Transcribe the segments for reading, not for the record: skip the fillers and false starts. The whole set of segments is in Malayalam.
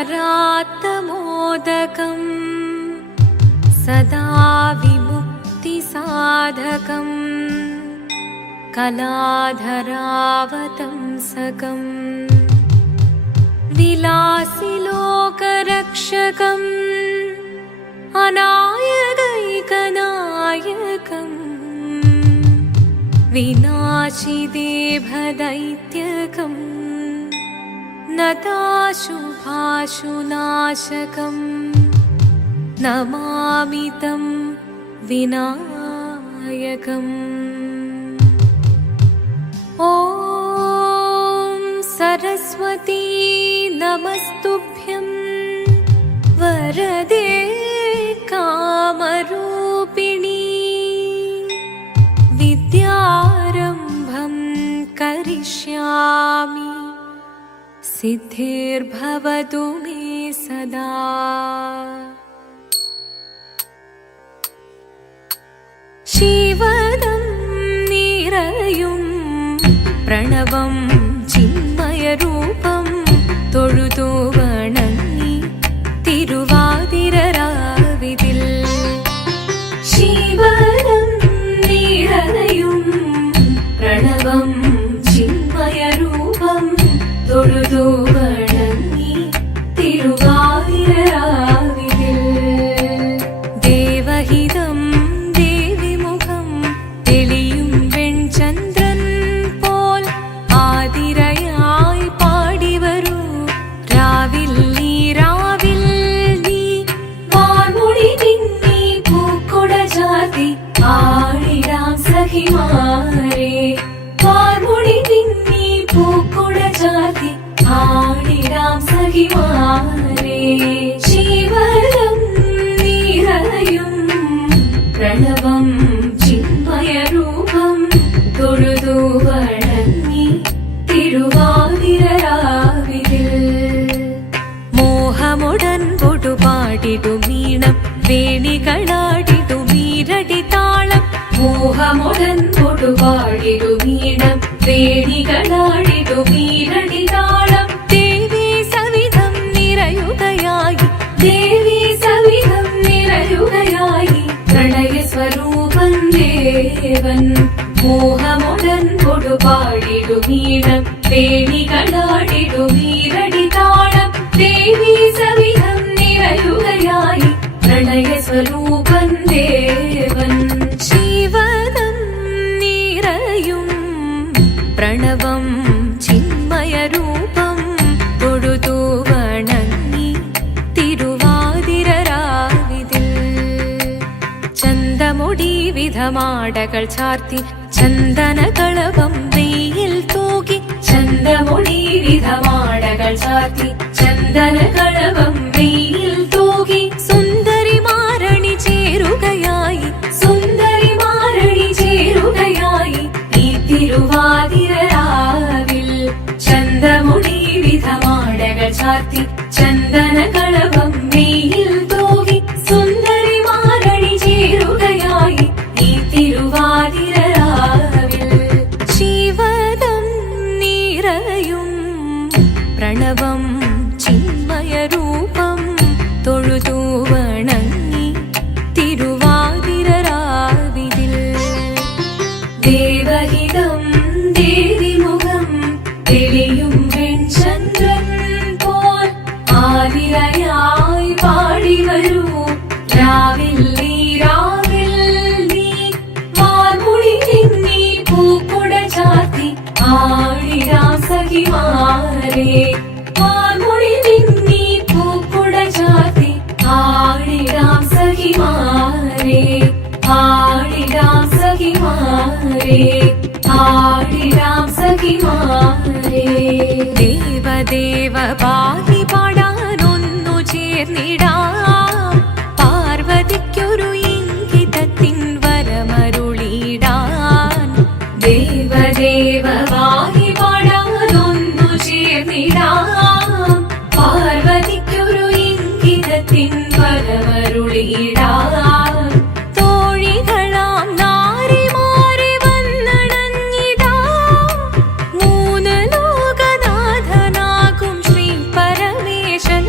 करात्तमोदकं सदा विमुक्तिसाधकं कलाधरावतंसकं विलासिलोकरक्षकं अनायकैकनायकं विनाशिदेभदैत्यकं नताशुभाशुनाशकं नमामि तं विनायकम्। ॐ सरस्वती नमस्तुभ्यं वरदे कामरूपिणी विद्यारम्भं करिष्यामि सिद्धिर्भवतु मे सदा। शिवदं निरयुं प्रणवं चिन्मयरूपं തൊഴുതു വണങ്ങി തിരുവാതിരരാവിതിൽ ശിവനം നിറയും പ്രണവം ചിന്മയരൂപം തൊഴുതു വണങ്ങി തിരുവാതിരരാവിതിൽ ദേവഹിതം ദേവിമുഖം തെളിയും വെൺചന്ദ്രൻ പോൽ ആതിരയായി പാടിവരൂ രാവിൽ നീ വാർമുടി നിന്നി പൂക്കൊട ചാർത്തി ആടിടാം സഖിമാരെ വാർമുടി നിന്നി പൂക്കൊട ചാർത്തി ആടിടാം സഖിമാരെ ശിവനം നിറയും പ്രണവം ചിന്മയരൂപം തൊഴുതു വണങ്ങി തിരുവാതിരരാവിതിൽ മോഹമുടൻ പൊടുപാടിടുമീണം വേണികളാടിടുമീരടി താളം മോഹമുടൻ പൊടുപാടിടുമീണം വേണികളാടിടുമീരടി താളം ദേവി സവിധം നിറയുകയായി ദേവി സവിധം നിറയുകയായി പ്രണയ സ്വരൂപൻ ദേവൻ മോഹമുടൻ കൊടുപാടിടുമീണം വേണികളാടിടുമീരടി താളം ദേവി സവിധം നിറയുകയായി പ്രണയ സ്വരൂപൻ ദേവൻ ശിവനം നിറയും പ്രണവം ചിന്മയരൂപം തൊഴുതു വണങ്ങി തിരുവാതിരരാവിതിൽ ചന്തമുടി വിധമാടകൾ ചാർത്തി ചന്ദനകളവം വെയിൽ തൂകി ചന്തമുടി വിധമാടകൾ ചാർത്തി ചന്ദനകളവം വെയിൽ തൂകി സുന്ദരിമാരണി ചേരുകയായി സുന്ദരിമാരണി ചേരുകയായി ഈ തിരുവാതിരരാവിൽ ചന്തമുടി വിധമാടകൾ ചാർത്തി ചന്ദനകളവം വെയിൽ തൂകി സുന്ദരിമാരണി ചേരുകയായി ഈ തിരുവാതിരരാവിൽ ശിവദം നിറയും പ്രണവം ചിന്മയരൂപം തൊഴുതു വണങ്ങി തിരുവാതിരരാവിതിൽ ദേവഹിതം ദേവിമുഖം തെളിയും വെൺചന്ദ്രൻ പോൽ ആതിരയായി പാടിവരൂ രാവിൽ നീ വാർമുടി നിന്നി പൂക്കൊട ചാർത്തി ആടിടാം സഖിമാരെ വാർമുടി നിന്നി പൂക്കൊട ചാർത്തി ആടിടാം സഖിമാരെ ആടിടാം സഖിമാരെ ആടിടാം സഖിമാരെ ദേവദേവ പാടി പാടാനൊന്നു ചേർന്നിടാം പാർവതിക്കൊരു ഇംഗിതത്തിൻ വരമരുളിടാൻ ദേവദേവ പാടി പാടാനൊന്നു ചേർന്നിടാം പാർവതിക്കൊരു ഇംഗിതത്തിൻ വരമരുളിടാൻ തോഴികളാം നാരിമാരെ വന്നണഞ്ഞിടാ മൂന്ന് ലോകനാഥനാകും ശ്രീ പരമേശൻ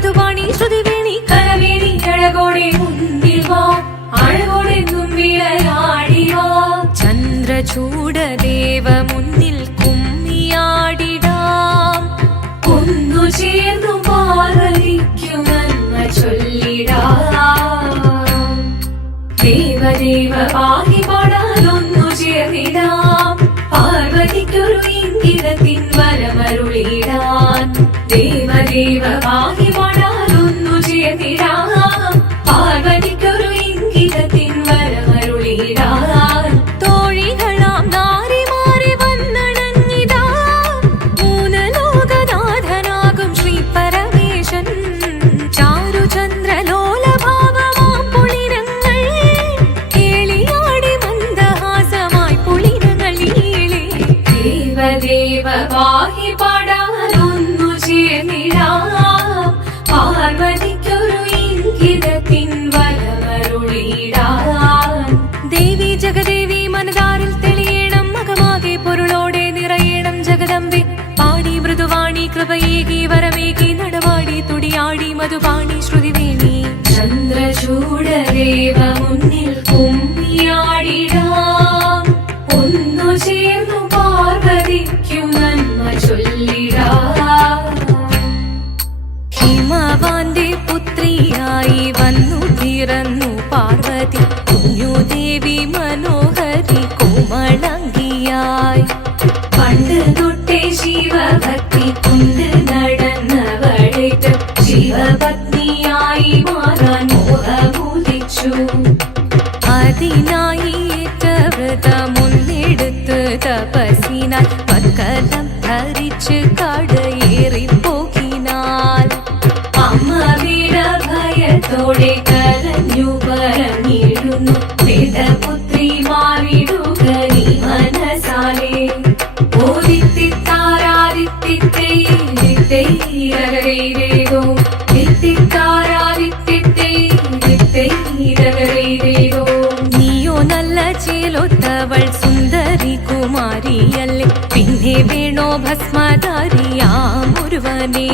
മധുപാണി ശ്രുതിവേണി കലവേണി അഴകോടെ മുന്നിൽ വാ അഴകോടെന്നും വിളയാടിവാ ചന്ദ്രചൂഡദേവ മുന്നിൽ കുമ്മിയാടിടാം ഒന്നു ചേർന്നു പാർവതിക്കു നന്മ ചൊല്ലിടാം ദേവദേവ പാഹി പാടാനൊന്നു ചേർന്നിടാം പാർവതിക്കൊരു ഇംഗിതത്തിൻ വരമരുളിടാൻ ദേവദേവ പാഹി പാടാനൊന്നു ചേർന്നിടാം പാർവതിക്കൊരു ഇംഗിതത്തിൻ വരമരുളിടാൻ തോഴികളാം നാരിമാരെ വന്നണഞ്ഞിതാ മൂന്ന് ലോകനാഥനാകും ശ്രീ പരമേശൻ ചാരുചന്ദ്രലോലഭാവമാം പുളിരങ്ങൾ കേളിയാടി മന്ദഹാസമായി പുളിരങ്ങൾ ഈളെ ദേവദേവ പാഹി പാടാനൊന്നു ചേർന്നിടാം പാർവതിക്കൊരു ഇംഗിതത്തിൻ വരമരുളിടാൻ ദേവി ജഗദേവി മനതാരിൽ തെളിയണം മകമാകെ പൊരുളോടെ നിറയണം ജഗദമ്പെ പാടി മൃദുവാണി കൃപയേകി വരമേകി നടവാടി തുടിയാടി മധുപാണി ശ്രുതിവേണി ചന്ദ്രചൂഡദേവ മുന്നിൽ കുമ്മിയാടിടാം ഒന്നു ചേർന്നു പാർവതിക്കു നന്മ ചൊല്ലിടാം ഹിമവാന്റെ പുത്രിയായി വന്നു പിറന്നു പാർവതി കുഞ്ഞുദേവി മനോഹരി കോമളങ്കിയായി പണ്ട് തൊട്ടേ ശിവഭക്തി കൊണ്ട് നടന്നവളേറ്റ് ശിവപത്നിയായി മാറാൻ മോഹമുദിച്ചു അതിനായി ഏറ്റ വ്രതമൊന്നെടുത്ത് തപസ്സിനാൽ മക്കലം ധരിച്ച് കടയേറിപ്പോകിനാൽ അമ്മ വീരഭയത്തോടെ കരഞ്ഞു പറഞ്ഞിരുന്നു വേദപുത്രി മാറിടുക നീ മനസാലെ ഓദിത്തിത്താരാദിത്തിത്തേരോ നീയോ നല്ല ചേലൊത്തവൾ സുന്ദരി കുമാരിയല്ലേ പിന്നെ വേണോ ഭസ്മധാരിയാമൊരുവനെ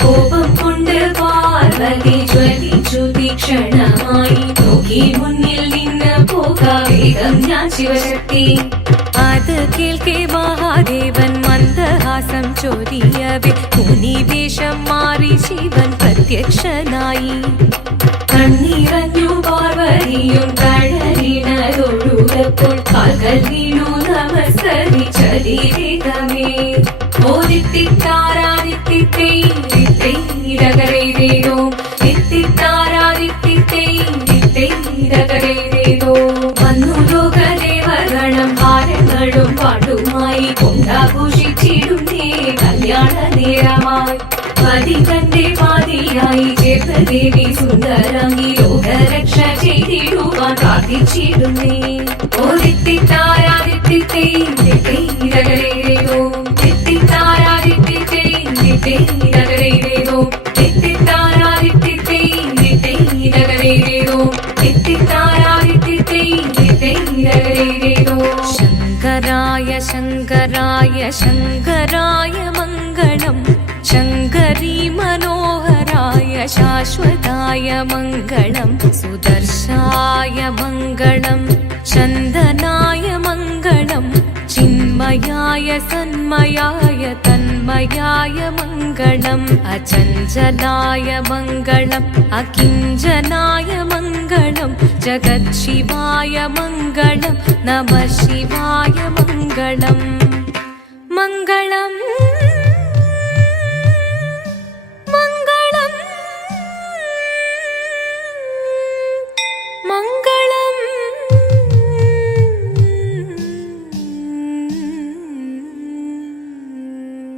കോപം കൊണ്ട് പാർവതി ജ്വലിച്ചു തീക്ഷണമായി നോക്കി മുന്നിൽ നിന്ന് പോകാവേഗം ഞാൻ ശിവശക്തി അത് കേൾക്കെ മഹാദേവൻ മന്ദഹാസം ചൊരിയവേ മുനിവേഷം മാറി ശിവൻ പ്രത്യക്ഷനായി കണ്ണീറഞ്ഞു പാർവതിയും കഴലിനതൊഴുകപ്പോൾ കാൽകൾ വീണു നമസ്കരിച്ചതിരേകമേ ഓദിത്തിത്താരാദിത്തിത്തേരോ തിത്തിത്താരാദിത്തിത്തേരോ വന്നു ലോകദേവഗണം ഭാരങ്ങളും പാട്ടുമായി കൊണ്ടാഘോഷിച്ചിടുന്നേ കല്യാണ നേരമായി പതി തന്റെ പാതിയായി ചേർന്ന ദേവി സുന്ദരാംഗി ലോകരക്ഷ ചെയ്തിടുവാൻ പ്രാർത്ഥിച്ചിടുന്നേ ഓദിത്തിത്താരാദിത്തിത്തേരോ തിത്തിത്താരാദിത്തിത്തേരോ ശങ്കരായ ശങ്കരായ ശങ്കരായ മംഗളം ശങ്കരീ മനോഹരായ ശാശ്വതായ മംഗളം സുദർശായ മംഗളം ചന്ദനായ മംഗളം ചിന്മയായ സന്മയായ തന്മയായ മംഗളം അചഞ്ചലായ മംഗളം അകിഞ്ചനായ മംഗളം ജഗത്ശിവായ മംഗളം നമഃ ശിവായ മംഗളം മംഗളം